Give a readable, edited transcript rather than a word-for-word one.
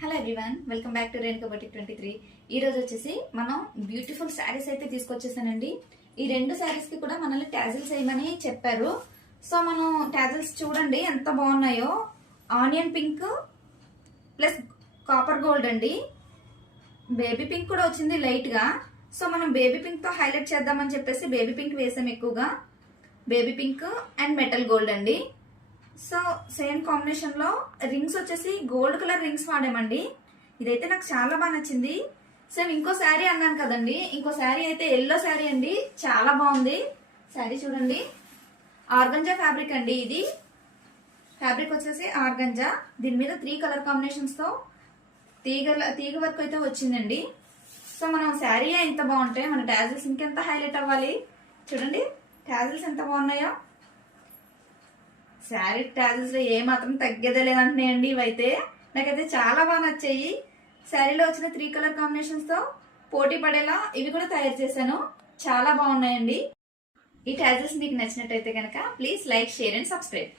Hello everyone, welcome back to Renuka boutique 23. ఈ రోజు వచ్చేసి మనం బ్యూటిఫుల్ శారీస్ అయితే తీసుకొచ్చేసానండి. ఈ రెండు శారీస్ కి కూడా మనల్ని టాజిల్స్ వేయమని చెప్పారు. సో మనం టాజిల్స్ చూడండి ఎంత బాగున్నాయో. Onion pink plus copper gold అండి. బేబీ పింక్ కూడా వచ్చింది లైట్ గా. సో మనం బేబీ పింక్ తో హైలైట్ చేద్దామని చెప్పేసి బేబీ పింక్ వేసాం ఎక్కువగా. Baby pink and metal gold అండి. సో సేమ్ కాంబినేషన్ లో రింగ్స్ వచ్చేసి గోల్డ్ కలర్ రింగ్స్ వాడామండి. ఇదైతే నాకు చాలా బాగా నచ్చింది. సేమ్ ఇంకో శారీ అన్నాను కదండి, ఇంకో శారీ అయితే ఎల్లో శారీ అండి, చాలా బాగుంది. శారీ చూడండి, ఆర్గంజా ఫ్యాబ్రిక్ అండి. ఇది ఫ్యాబ్రిక్ వచ్చేసి ఆర్గంజా. దీని మీద 3 కలర్ కాంబినేషన్స్ తో తీగ వర్క్ అయితే వచ్చిందండి. సో మనం శారీ ఎంత బాగుంటాయి, మన టాజిల్స్ ఇంకెంత హైలైట్ అవ్వాలి. చూడండి టాజిల్స్ ఎంత బాగున్నాయో. శారీ టాజిల్స్ లో ఏ మాత్రం తగ్గేదే లేదంటున్నాయండి. ఇవైతే నాకైతే చాలా బాగా నచ్చాయి. శారీలో వచ్చిన 3 కలర్ కాంబినేషన్స్ తో పోటీ పడేలా ఇవి కూడా తయారు చేశాను. చాలా బాగున్నాయండి. ఈ టాజిల్స్ మీకు నచ్చినట్టయితే కనుక please like, share and subscribe.